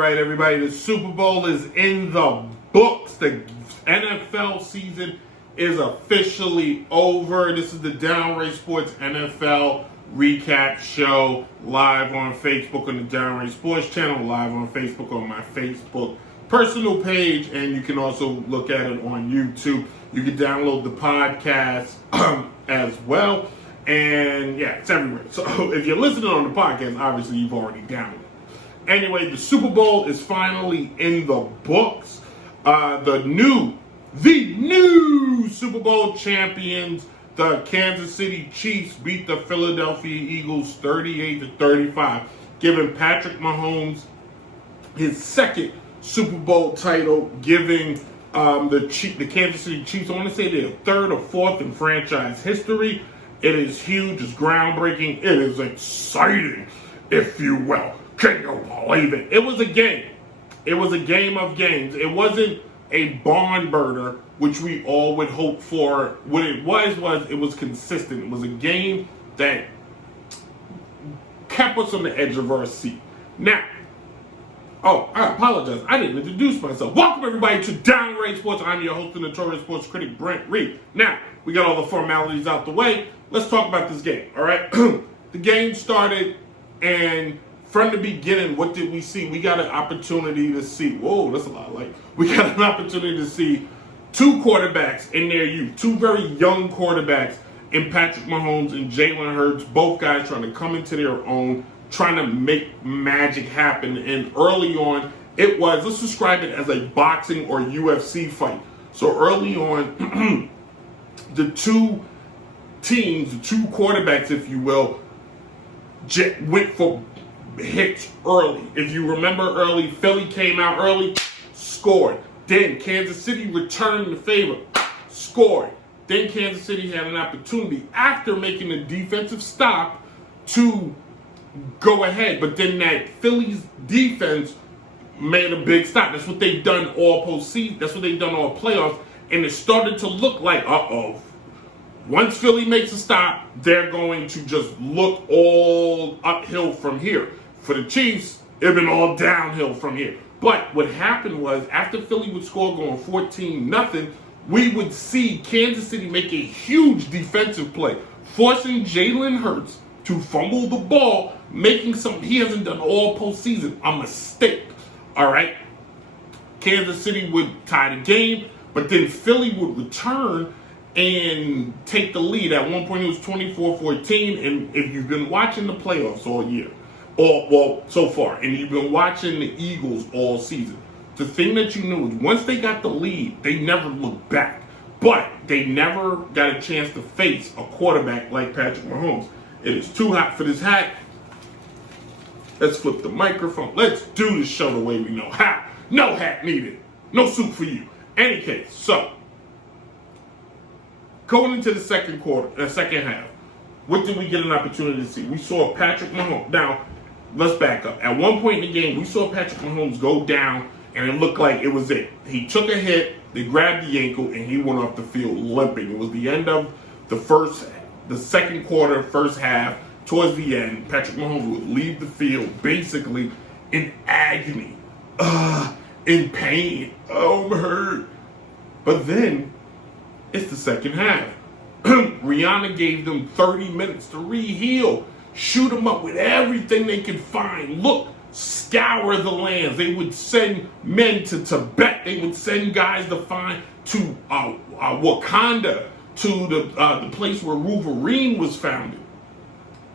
right, everybody, the Super Bowl is in the books. The NFL season is officially over. This is the Downright Sports NFL recap show, live on Facebook on the Downright Sports channel, live on Facebook on my Facebook personal page, and you can also look at it on YouTube. You can download the podcast as well, and yeah, it's everywhere. So if you're listening on the podcast, obviously you've already downloaded. Anyway, the Super Bowl is finally in the books. The new Super Bowl champions, the Kansas City Chiefs, beat the Philadelphia Eagles 38-35, giving Patrick Mahomes his second Super Bowl title, giving the Kansas City Chiefs, I want to say they're third or fourth in franchise history. It is huge, it's groundbreaking, it is exciting, if you will. Can you believe it? It was a game. It was a game of games. It wasn't a barn burner, which we all would hope for. What it was it was consistent. It was a game that kept us on the edge of our seat. Now, I apologize. I didn't introduce myself. Welcome, everybody, to Downright Sports. I'm your host, the Notorious Sports Critic, Brent Reid. Now, we got all the formalities out the way. Let's talk about this game, all right? The game started, and from the beginning, what did we see? We got an opportunity to see, whoa, that's a lot of light. We got an opportunity to see two quarterbacks in their youth, two very young quarterbacks in Patrick Mahomes and Jalen Hurts, both guys trying to come into their own, trying to make magic happen. And early on, it was, let's describe it as a boxing or UFC fight. So early on, the two teams, the two quarterbacks, if you will, went for hits early. If you remember early, Philly came out early, scored. Then Kansas City returned the favor, scored. Then Kansas City had an opportunity after making a defensive stop to go ahead. But then that Philly's defense made a big stop. That's what they've done all postseason. That's what they've done all playoffs. And it started to look like, once Philly makes a stop, they're going to just look all uphill from here. For the Chiefs, it's been all downhill from here. But what happened was, after Philly would score going 14-0, we would see Kansas City make a huge defensive play, forcing Jalen Hurts to fumble the ball, making something he hasn't done all postseason, a mistake. All right? Kansas City would tie the game, but then Philly would return and take the lead. At one point, it was 24-14, and if you've been watching the playoffs all year, so far, and you've been watching the Eagles all season, the thing that you knew is once they got the lead, they never looked back. But they never got a chance to face a quarterback like Patrick Mahomes. It is too hot for this hat. Let's flip the microphone. Let's do this show the way we know how. No hat needed. No soup for you. Any case, so going into the second half, what did we get an opportunity to see? We saw Patrick Mahomes. Now, let's back up. At one point in the game, we saw Patrick Mahomes go down, and it looked like it was it. He took a hit, they grabbed the ankle, and he went off the field limping. It was the end of the second quarter, first half. Towards the end, Patrick Mahomes would leave the field basically in agony, in pain. Oh, I'm hurt. But then, it's the second half. Rihanna gave them 30 minutes to re-heal. Shoot them up with everything they could find. Look, scour the lands. They would send men to Tibet. They would send guys to Wakanda, to the place where Wolverine was founded.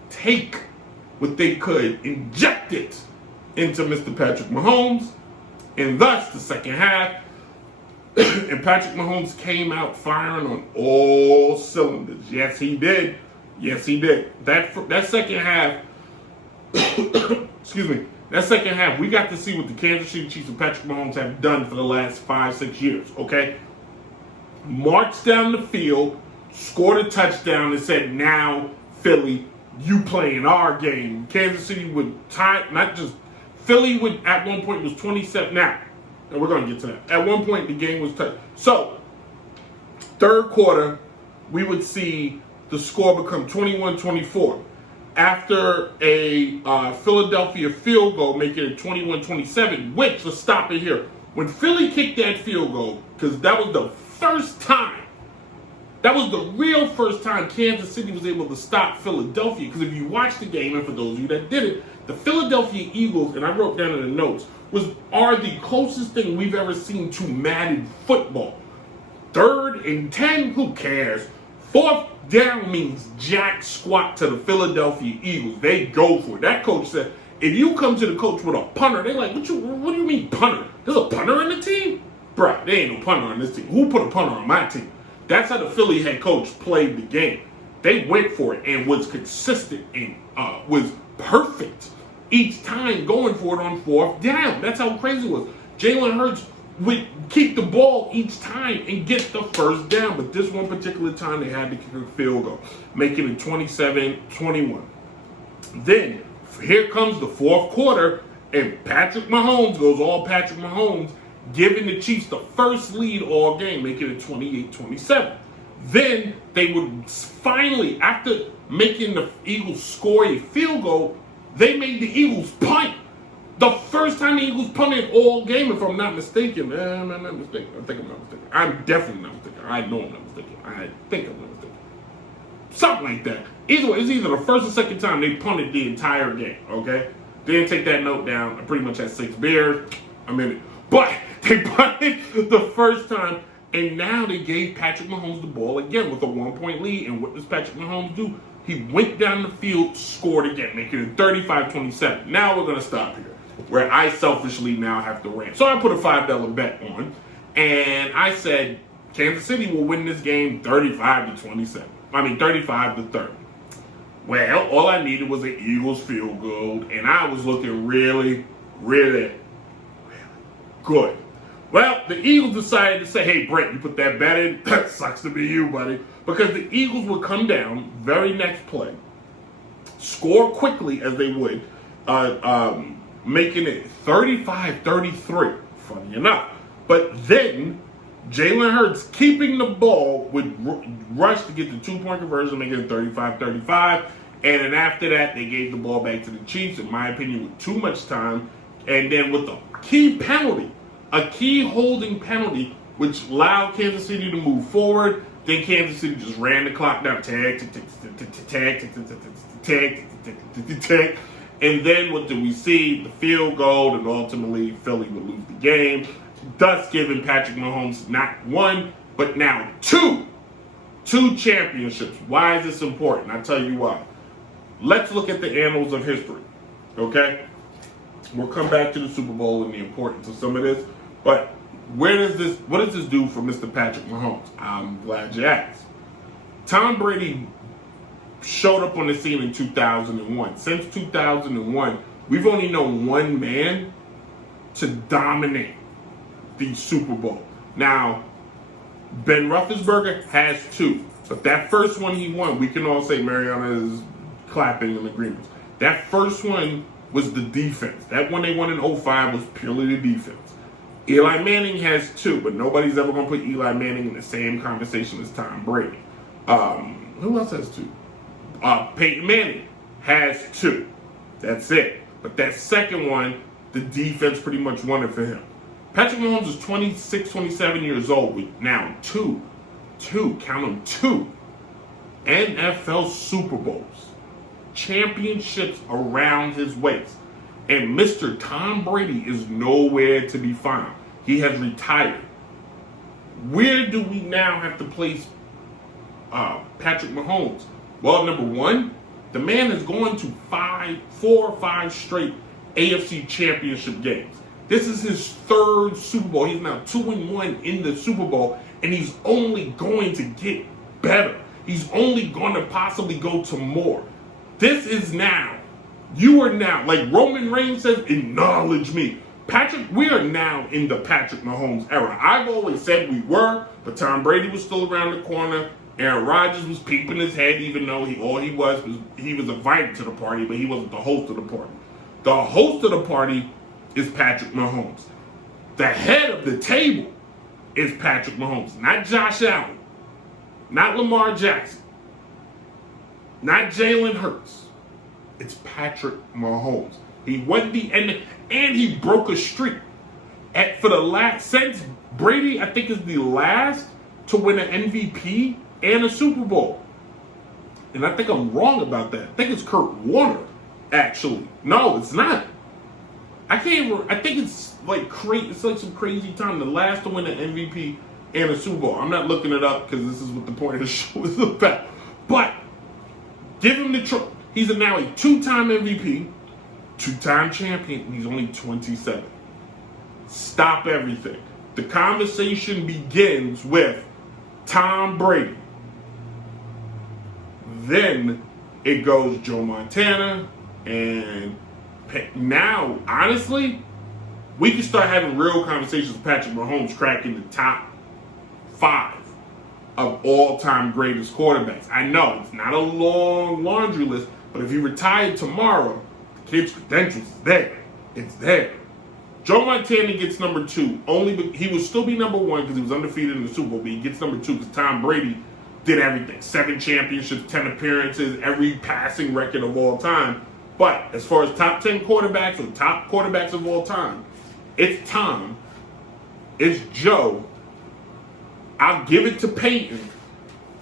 Take what they could, inject it into Mr. Patrick Mahomes, and thus the second half. And Patrick Mahomes came out firing on all cylinders. Yes, he did. Yes, he did. That second half, excuse me, that second half, we got to see what the Kansas City Chiefs and Patrick Mahomes have done for the last 5-6 years, okay? Marched down the field, scored a touchdown, and said, now, Philly, you playing our game. Kansas City would tie, not just, Philly would, at one point, was 27. Now, and we're going to get to that. At one point, the game was tight. So, third quarter, we would see the score become 21-24. after a Philadelphia field goal, making it 21-27, which, let's stop it here. When Philly kicked that field goal, because that was the first time, that was the real first time Kansas City was able to stop Philadelphia. Because if you watch the game, and for those of you that didn't, the Philadelphia Eagles, and I wrote down in the notes, are the closest thing we've ever seen to Madden football. 3rd and 10, who cares? 4th down means jack squat to the Philadelphia Eagles. They go for it. That coach said, if you come to the coach with a punter, they're like, what do you mean punter? There's a punter on the team? Bruh, there ain't no punter on this team. Who put a punter on my team? That's how the Philly head coach played the game. They went for it and was consistent and was perfect each time going for it on 4th down. That's how crazy it was. Jalen Hurts would keep the ball each time and get the first down. But this one particular time, they had to kick a field goal, making it 27-21. Then, here comes the 4th quarter, and Patrick Mahomes goes all Patrick Mahomes, giving the Chiefs the first lead all game, making it 28-27. Then they would finally, after making the Eagles score a field goal, they made the Eagles punt. The first time the Eagles punted all game, if I'm not mistaken. I'm not mistaken. I think I'm not mistaken. I'm definitely not mistaken. I know I'm not mistaken. I think I'm not mistaken. Something like that. Either way, it's either the first or second time they punted the entire game, okay? Didn't take that note down. I pretty much had 6 beers. I'm in it. But they punted the first time, and now they gave Patrick Mahomes the ball again with a 1-point lead. And what does Patrick Mahomes do? He went down the field, scored again, making it 35-27. Now we're going to stop here, where I selfishly now have to rant. So I put a $5 bet on, and I said Kansas City will win this game 35-27. 35-30. Well, all I needed was an Eagles field goal, and I was looking really, really, really good. Well, the Eagles decided to say, hey, Brent, you put that bet in? That sucks to be you, buddy. Because the Eagles would come down very next play, score quickly as they would, making it 35-33, funny enough. But then Jalen Hurts, keeping the ball, would rush to get the 2-point conversion, making it 35-35. And then after that, they gave the ball back to the Chiefs, in my opinion, with too much time. And then with a key penalty, a key holding penalty, which allowed Kansas City to move forward. Then Kansas City just ran the clock down, tag. And then what do we see? The field goal, and ultimately Philly would lose the game, thus giving Patrick Mahomes not 1, but now 2 championships. Why is this important? I'll tell you why. Let's look at the annals of history, okay? We'll come back to the Super Bowl and the importance of some of this, but what does this do for Mr. Patrick Mahomes? I'm glad you asked. Tom Brady showed up on the scene in 2001. Since 2001, we've only known one man to dominate the Super Bowl. Now, Ben Roethlisberger has 2, but that first one he won, we can all say Rihanna is clapping in agreement. That first one was the defense. That one they won in 2005 was purely the defense. Eli Manning has 2, but nobody's ever going to put Eli Manning in the same conversation as Tom Brady. Who else has 2? Peyton Manning has 2. That's it. But that second one, the defense pretty much won it for him. Patrick Mahomes is 26, 27 years old with now 2, count them 2, NFL Super Bowls, championships around his waist. And Mr. Tom Brady is nowhere to be found. He has retired. Where do we now have to place Patrick Mahomes? Well, number 1, the man has gone to 4 or 5 straight AFC championship games. This is his 3rd Super Bowl. He's now 2-1 in the Super Bowl, and he's only going to get better. He's only going to possibly go to more. This is now. You are now, like Roman Reigns says, acknowledge me. We are now in the Patrick Mahomes era. I've always said we were, but Tom Brady was still around the corner. Aaron Rodgers was peeping his head, even though he was invited to the party, but he wasn't the host of the party. The host of the party is Patrick Mahomes. The head of the table is Patrick Mahomes, not Josh Allen, not Lamar Jackson, not Jalen Hurts. It's Patrick Mahomes. He won the end, and he broke a streak. Since Brady, I think, is the last to win an MVP and a Super Bowl. And I think I'm wrong about that. I think it's Kurt Warner, actually. No, it's not. I think it's like it's like some crazy time. The last to win an MVP and a Super Bowl. I'm not looking it up because this is what the point of the show is about. But give him the trophy. He's now a two-time MVP, two-time champion, and he's only 27. Stop everything. The conversation begins with Tom Brady. Then it goes Joe Montana, and now, honestly, we can start having real conversations with Patrick Mahomes cracking the top 5 of all-time greatest quarterbacks. I know it's not a long laundry list, but if he retired tomorrow, the kid's credentials is there. It's there. Joe Montana gets number 2. He will still be number 1 because he was undefeated in the Super Bowl, but he gets number 2 because Tom Brady did everything. 7 championships, 10 appearances, every passing record of all time. But as far as top 10 quarterbacks or top quarterbacks of all time, it's Tom, it's Joe. I'll give it to Peyton,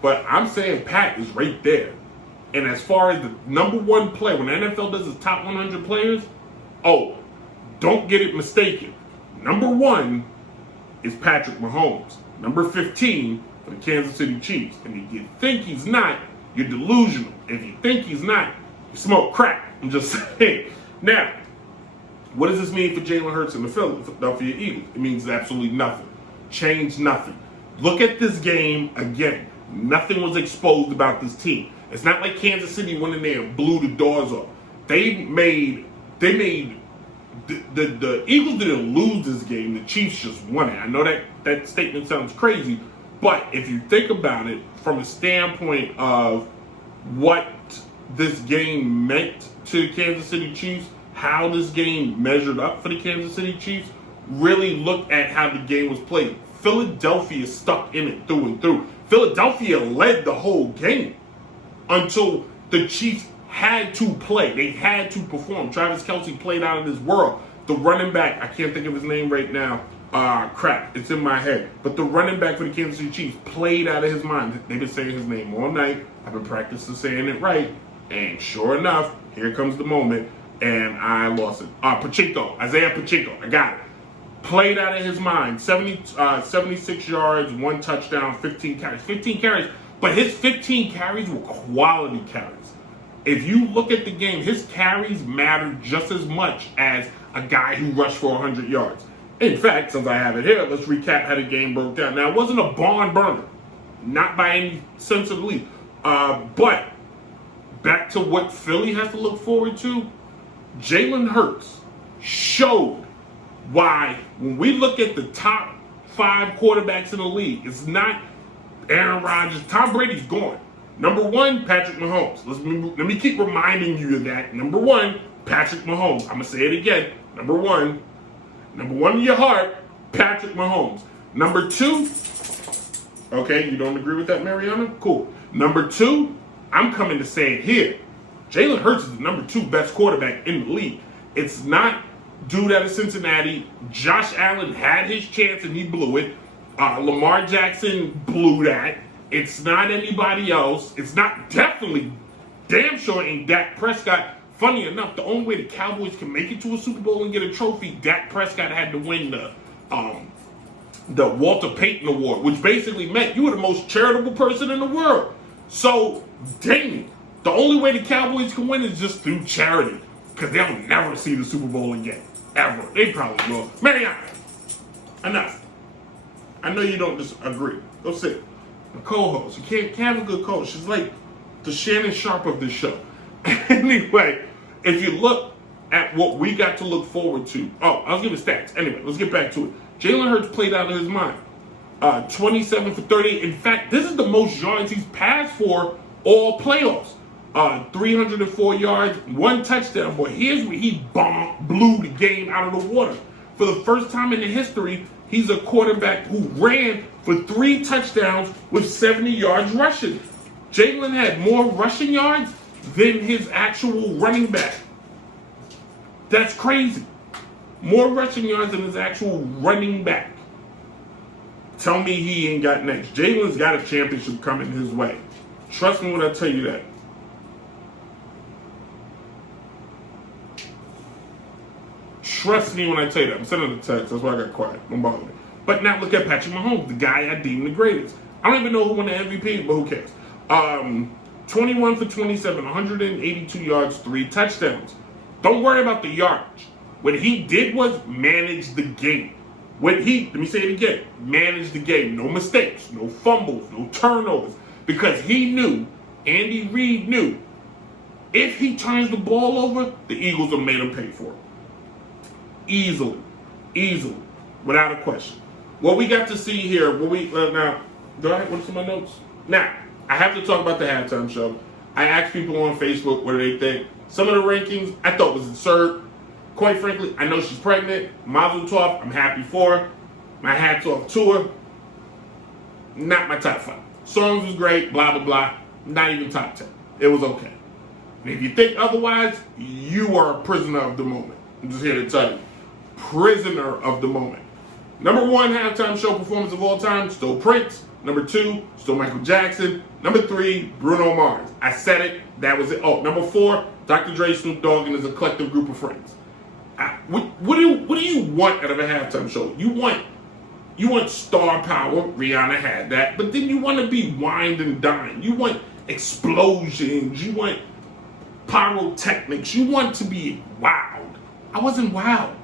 but I'm saying Pat is right there. And as far as the number 1 player, when the NFL does its top 100 players, don't get it mistaken. Number 1 is Patrick Mahomes. Number 15 for the Kansas City Chiefs. And if you think he's not, you're delusional. If you think he's not, you smoke crack. I'm just saying. Now, what does this mean for Jalen Hurts and the Philadelphia Eagles? It means absolutely nothing. Change nothing. Look at this game again. Nothing was exposed about this team. It's not like Kansas City went in there and blew the doors off. The Eagles didn't lose this game. The Chiefs just won it. I know that statement sounds crazy, but if you think about it from a standpoint of what this game meant to the Kansas City Chiefs, how this game measured up for the Kansas City Chiefs, really look at how the game was played. Philadelphia stuck in it through and through. Philadelphia led the whole game until the Chiefs had to play. They had to perform. Travis Kelce played out of this world. The running back, I can't think of his name right now. It's in my head. But the running back for the Kansas City Chiefs played out of his mind. They've been saying his name all night. I've been practicing saying it right. And sure enough, here comes the moment. And I lost it. Isaiah Pacheco. I got it. Played out of his mind. 76 yards, 1 touchdown, 15 carries. 15 carries. But his 15 carries were quality carries. If you look at the game, his carries mattered just as much as a guy who rushed for 100 yards. In fact, since I have it here, let's recap how the game broke down. Now, it wasn't a barn burner. Not by any sense of the league. But back to what Philly has to look forward to, Jalen Hurts showed why when we look at the top 5 quarterbacks in the league, it's not Aaron Rodgers. Tom Brady's gone. Number 1, Patrick Mahomes. Let me keep reminding you of that. Number 1, Patrick Mahomes. I'm going to say it again. Number one in your heart, Patrick Mahomes. Number 2, okay, you don't agree with that, Mariana? Cool. Number 2, I'm coming to say it here. Jalen Hurts is the number 2 best quarterback in the league. It's not dude out of Cincinnati. Josh Allen had his chance and he blew it. Lamar Jackson blew that. It's not anybody else. It's not damn sure ain't Dak Prescott. Funny enough, the only way the Cowboys can make it to a Super Bowl and get a trophy, Dak Prescott had to win the Walter Payton Award, which basically meant you were the most charitable person in the world. So, dang it. The only way the Cowboys can win is just through charity, because they'll never see the Super Bowl again. Ever. They probably will. Mariana, enough. I know you don't disagree. Go sit. A co-host. You can't have a good coach. She's like the Shannon Sharp of this show. Anyway, if you look at what we got to look forward to. I was giving stats. Anyway, let's get back to it. Jalen Hurts played out of his mind. 27 for 30. In fact, this is the most yards he's passed for all playoffs. 304 yards, 1 touchdown. But here's where he blew the game out of the water. For the first time in the history, he's a quarterback who ran for 3 touchdowns with 70 yards rushing. Jalen had more rushing yards than his actual running back. That's crazy. More rushing yards than his actual running back. Tell me he ain't got next. Jalen's got a championship coming his way. Trust me when I tell you that. Trust me when I tell you that. I'm sending a text. That's why I got quiet. Don't bother me. But now look at Patrick Mahomes, the guy I deem the greatest. I don't even know who won the MVP, but who cares? 21 for 27, 182 yards, 3 touchdowns. Don't worry about the yardage. What he did was manage the game. Let me say it again, manage the game. No mistakes, no fumbles, no turnovers. Because he knew, Andy Reid knew, if he turns the ball over, the Eagles will make him pay for it. Easily, without a question. What we got to see here, now, do I have what's in my notes? Now, I have to talk about the halftime show. I asked people on Facebook what do they think. Some of the rankings I thought was absurd. Quite frankly, I know she's pregnant. Mazel tov, I'm happy for her. My hat's off to her. Not my top 5. Songs was great, blah, blah, blah. Not even top 10. It was okay. And if you think otherwise, you are a prisoner of the moment. I'm just here to tell you. Prisoner of the moment. Number 1 halftime show performance of all time, still Prince. Number 2, still Michael Jackson. Number 3, Bruno Mars. I said it. That was it. Oh, number 4, Dr. Dre, Snoop Dogg, and his eclectic group of friends. What do you want out of a halftime show? You want star power. Rihanna had that, but then you want to be wined and dined. You want explosions. You want pyrotechnics. You want to be wowed. I wasn't wowed.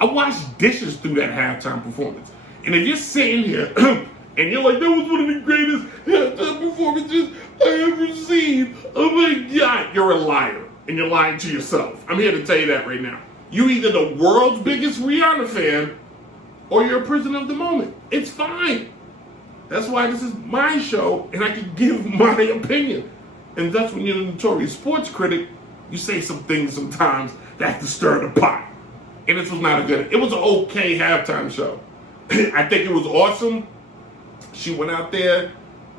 I washed dishes through that halftime performance. And if you're sitting here and you're like, that was one of the greatest halftime performances I ever seen, oh my God, you're a liar. And you're lying to yourself. I'm here to tell you that right now. You either the world's biggest Rihanna fan or you're a prisoner of the moment. It's fine. That's why this is my show and I can give my opinion. And that's when you're a Notorious Sports Critic, you say some things sometimes that have to stir the pot. And this was not a good, it was an okay halftime show. I think it was awesome. She went out there,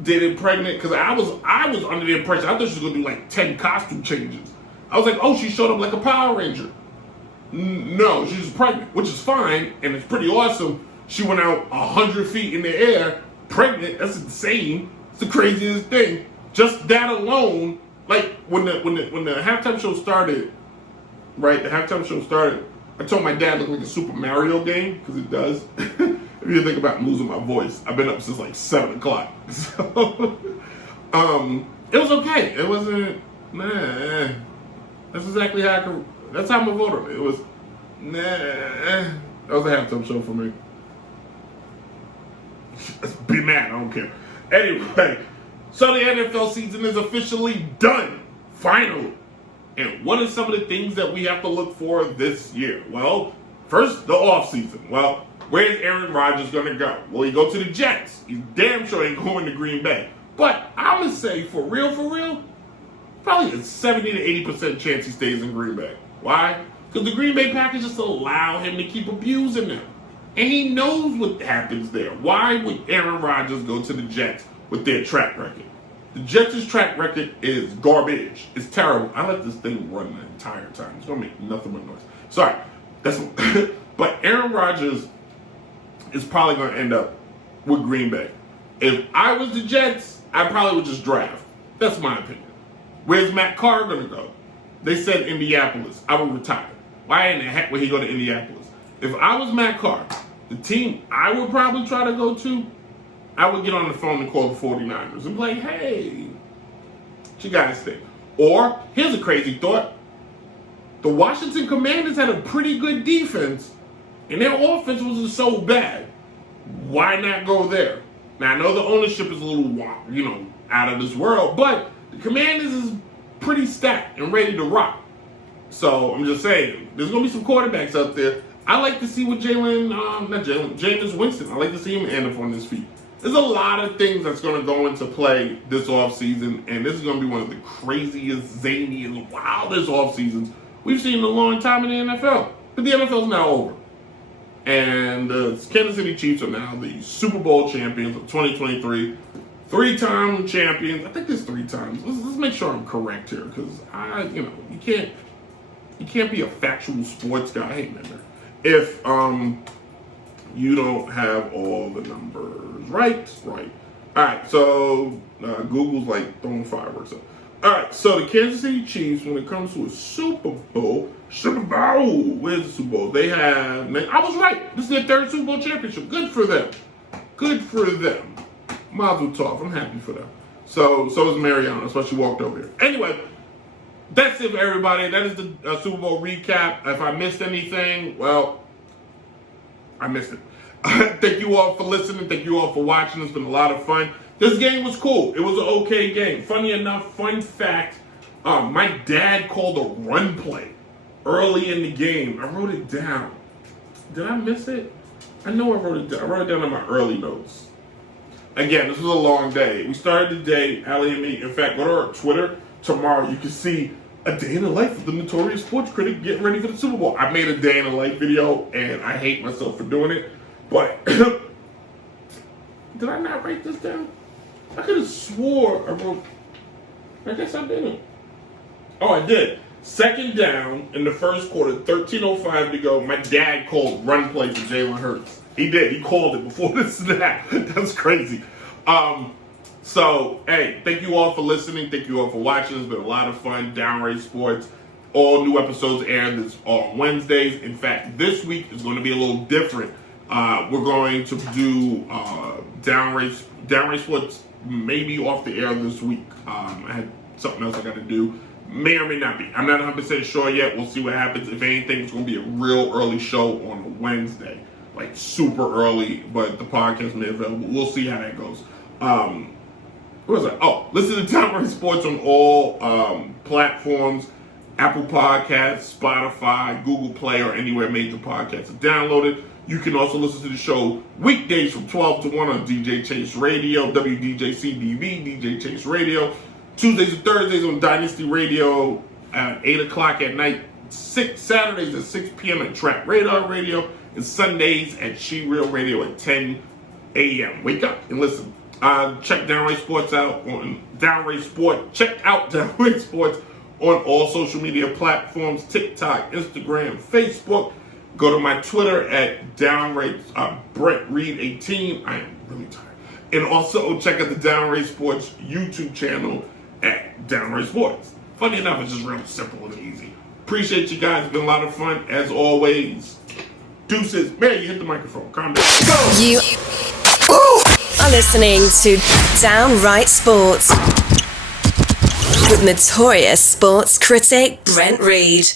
did it pregnant, because I was under the impression, I thought she was going to do like 10 costume changes. I was like, oh, she showed up like a Power Ranger. No, she's pregnant, which is fine, and it's pretty awesome. She went out 100 feet in the air, pregnant. That's insane. It's the craziest thing. Just that alone, like when the halftime show started, right? The halftime show started. I told my dad it looked like a Super Mario game because it does. If you think about losing my voice, I've been up since like 7 o'clock. So, it was okay. It wasn't. Nah. That's exactly how I could. That's how I'm gonna vote on it. It was, nah. That was a halftime show for me. Be mad, I don't care. Anyway, so the NFL season is officially done. Finally. And what are some of the things that we have to look for this year? Well, first, the offseason. Well, where's Aaron Rodgers gonna go? Will he go to the Jets? He's damn sure ain't going to Green Bay. But I'm gonna say, for real, probably a 70 to 80% chance he stays in Green Bay. Why? Because the Green Bay Packers just allow him to keep abusing them. And he knows what happens there. Why would Aaron Rodgers go to the Jets with their track record? The Jets' track record is garbage. It's terrible. I let this thing run the entire time. It's going to make nothing but noise. Sorry. But Aaron Rodgers is probably going to end up with Green Bay. If I was the Jets, I probably would just draft. That's my opinion. Where's Matt Carr going to go? They said Indianapolis. I would retire. Why in the heck would he go to Indianapolis? If I was Matt Carr, the team I would probably try to go to, I would get on the phone and call the 49ers and be like, hey, what you guys think? Or, here's a crazy thought. The Washington Commanders had a pretty good defense, and their offense wasn't so bad. Why not go there? Now, I know the ownership is a little, out of this world, but the Commanders is pretty stacked and ready to rock. So, I'm just saying, there's going to be some quarterbacks out there. I like to see what Jameis Winston, I like to see him end up on his feet. There's a lot of things that's going to go into play this offseason, and this is going to be one of the craziest, zaniest, wildest offseasons we've seen in a long time in the NFL. But the NFL is now over. And the Kansas City Chiefs are now the Super Bowl champions of 2023. 3-time champions. I think there's 3 times. Let's make sure I'm correct here, because you can't be a factual sports guy, hey man, if you don't have all the numbers right. All right, so Google's like throwing fireworks up. All right, so the Kansas City Chiefs, when it comes to a Super Bowl, where's the Super Bowl? They have, man, I was right. This is their third Super Bowl championship. Good for them. Mazel tov. I'm happy for them. So is Mariana. That's why she walked over here. Anyway, that's it for everybody. That is the Super Bowl recap. If I missed anything, well, I missed it. Thank you all for listening. Thank you all for watching. It's been a lot of fun. This game was cool. It was an okay game. Funny enough, fun fact, my dad called a run play early in the game. I wrote it down. Did I miss it? I know I wrote it down. I wrote it down on my early notes. Again, this was a long day. We started the day, Allie and me. In fact, go to our Twitter tomorrow. You can see a day in the life of the Notorious Sports Critic getting ready for the Super Bowl. I made a day in the life video, and I hate myself for doing it. But did I not write this down? I could have swore I wrote. I guess I didn't. Oh, I did. Second down in the first quarter, 13:05 to go. My dad called run play for Jalen Hurts. He did. He called it before the snap. That's crazy. So, hey, thank you all for listening. Thank you all for watching. It's been a lot of fun. Downright Sports. All new episodes air this on Wednesdays. In fact, this week is going to be a little different. We're going to do Downright Sports maybe off the air this week. I had something else I got to do. May or may not be. I'm not 100% sure yet. We'll see what happens. If anything, it's going to be a real early show on a Wednesday. Like super early, but the podcast may be available. We'll see how that goes. What was that? Oh, listen to Downright Sports on all platforms. Apple Podcasts, Spotify, Google Play, or anywhere major podcasts are downloaded. You can also listen to the show weekdays from 12 to 1 on DJ Chase Radio, WDJCDV, DJ Chase Radio. Tuesdays and Thursdays on Dynasty Radio at 8 o'clock at night. Saturdays at 6 p.m. at Trap Radar Radio. And Sundays at She Real Radio at 10 a.m. Wake up and listen. Check Downright Sports out on Downright Sport. Check out Downright Sports on all social media platforms, TikTok, Instagram, Facebook. Go to my Twitter at Downright Brent Reid 18. I am really tired. And also check out the Downright Sports YouTube channel at Downright Sports. Funny enough, it's just real simple and easy. Appreciate you guys. It's been a lot of fun as always. Deuces. Man, you hit the microphone. Calm down. Go! You are listening to Downright Sports with Notorious Sports Critic Brent Reid.